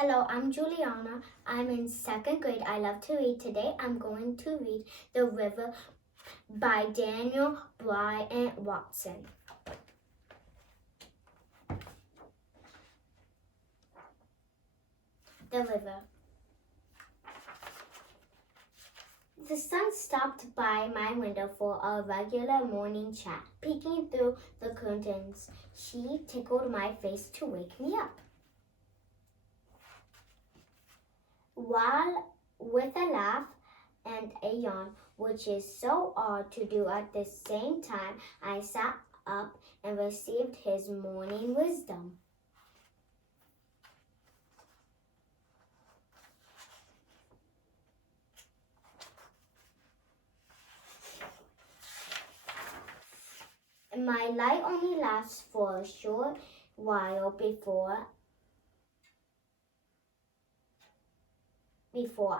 Hello, I'm Giuliana. I'm in second grade. I love to read. Today I'm going to read The River by Daniel Bryant Watson. The river. The sun stopped by my window for a regular morning chat. Peeking through the curtains, she tickled my face to wake me up. While with a laugh and a yawn, which is so odd to do at the same time, I sat up and received his morning wisdom. My light only lasts for a short while before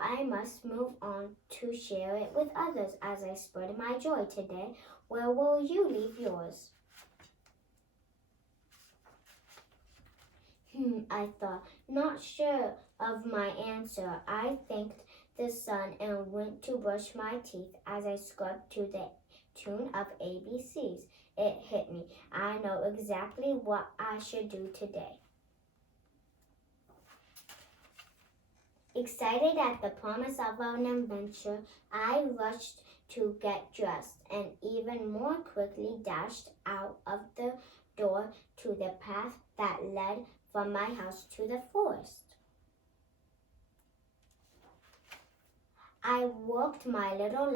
I must move on to share it with others. As I spread my joy today, where will you leave yours? I thought, not sure of my answer. I thanked the sun and went to brush my teeth as I scrubbed to the tune of ABCs. It hit me. I know exactly what I should do today. Excited at the promise of an adventure, I rushed to get dressed and even more quickly dashed out of the door to the path that led from my house to the forest. I walked my little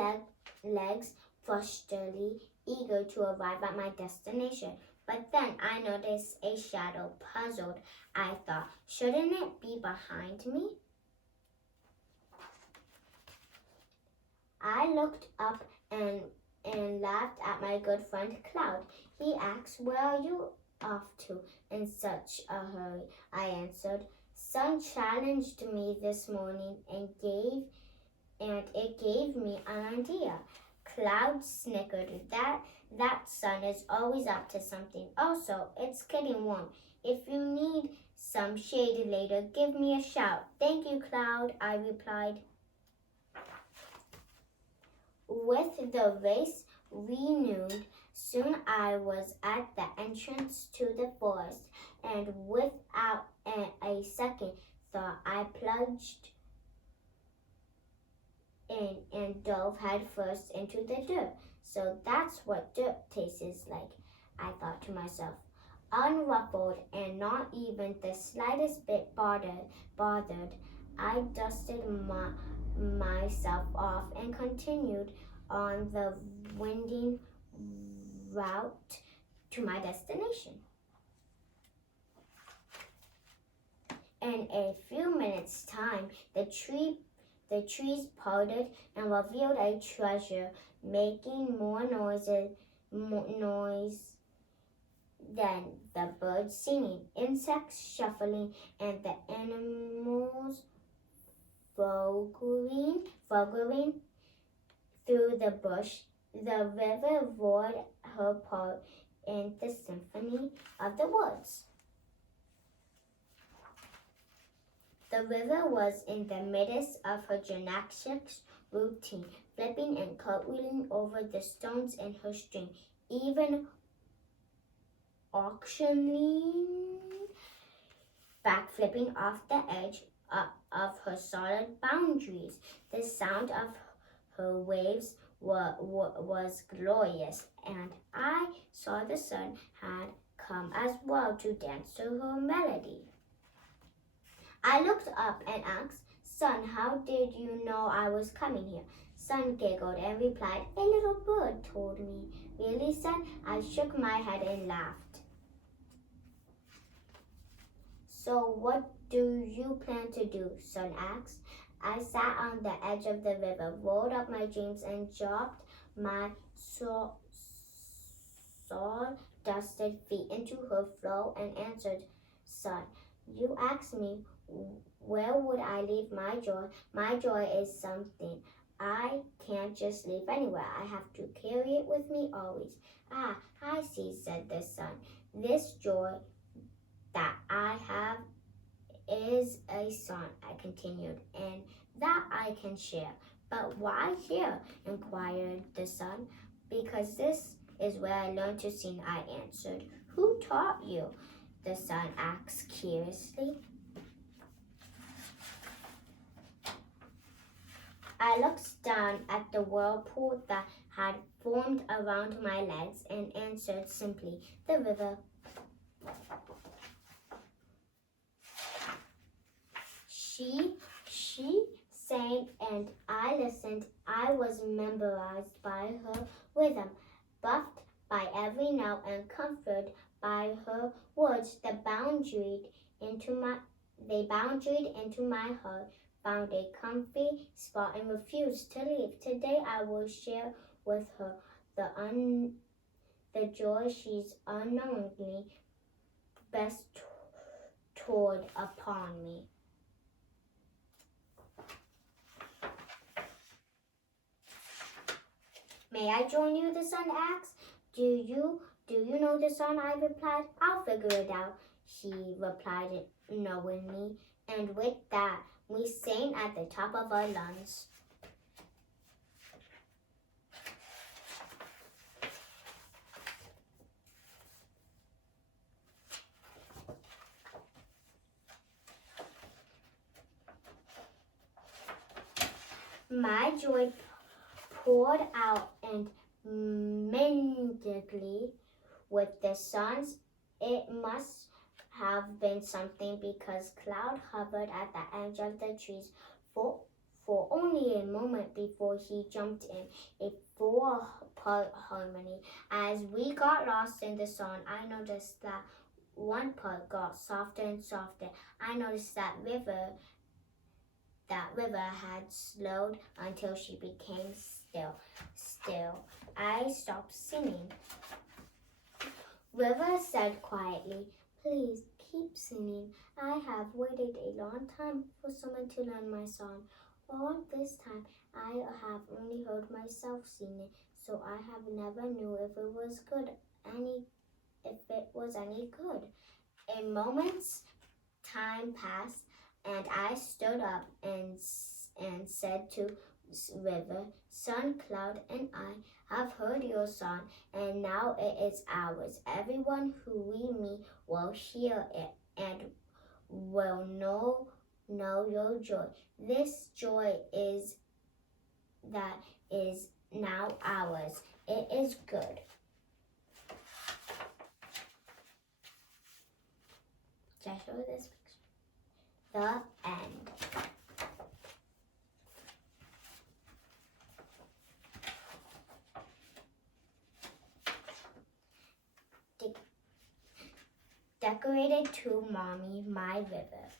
legs frustedly, eager to arrive at my destination. But then I noticed a shadow. Puzzled, I thought, shouldn't it be behind me? I looked up and laughed at my good friend Cloud. He asked, "Where are you off to in such a hurry?" I answered, "Sun challenged me this morning and it gave me an idea." Cloud snickered. That sun is always up to something. Also, it's getting warm. If you need some shade later, give me a shout. "Thank you, Cloud," I replied. With the race renewed, soon I was at the entrance to the forest, and without a second thought, I plunged in and dove headfirst into the dirt. So that's what dirt tastes like, I thought to myself. Unruffled and not even the slightest bit bothered, I dusted myself off and continued on the winding route to my destination. In a few minutes' time, the trees parted and revealed a treasure, making more noise than the birds singing, insects shuffling, and the animals frogging through the bush. The river roared her part in the symphony of the woods. The river was in the midst of her gymnastics routine, flipping and cartwheeling over the stones in her stream, even auctioning backflipping off the edge of her solid boundaries. The sound of her waves was glorious, and I saw the sun had come as well to dance to her melody. I looked up and asked, "Sun, how did you know I was coming here?" Sun giggled and replied, "A little bird told me." "Really, Sun?" I shook my head and laughed. "So what do you plan to do?" Sun asked. I sat on the edge of the river, rolled up my dreams, and dropped my sawdusted feet into her flow and answered, "Sun, you asked me where would I leave my joy? My joy is something I can't just leave anywhere. I have to carry it with me always." "Ah, I see," said the sun. "This joy that I have is a son, I continued, and that I can share. But why here? Inquired the sun. Because this is where I learned to sing, I answered. Who taught you? The sun asked curiously. I looked down at the whirlpool that had formed around my legs and answered simply, the river. She sang and I listened. I was memorized by her rhythm, buffed by every note and comforted by her words. They boundaried into my heart, found a comfy spot and refused to leave. Today I will share with her the joy she's unknowingly bestowed upon me. May I join you? The sun asked. Do you know the sun? I replied. I'll figure it out, she replied knowingly. And with that, we sang at the top of our lungs. My joy poured out and mingled with the sun's. It must have been something because cloud hovered at the edge of the trees for only a moment before he jumped in, a four-part harmony. As we got lost in the song, I noticed that one part got softer and softer. I noticed that river had slowed until she became still. I stopped singing. River said quietly, please keep singing. I have waited a long time for someone to learn my song. All this time I have only heard myself sing it, so I have never knew if it was any good. A moment's time passed, and I stood up and said to river, sun, cloud, and I have heard your song, and now it is ours. Everyone who we meet will hear it and will know your joy. This joy is now ours. It is good. Should I show this picture? The end. Decorated to Mommy, my river.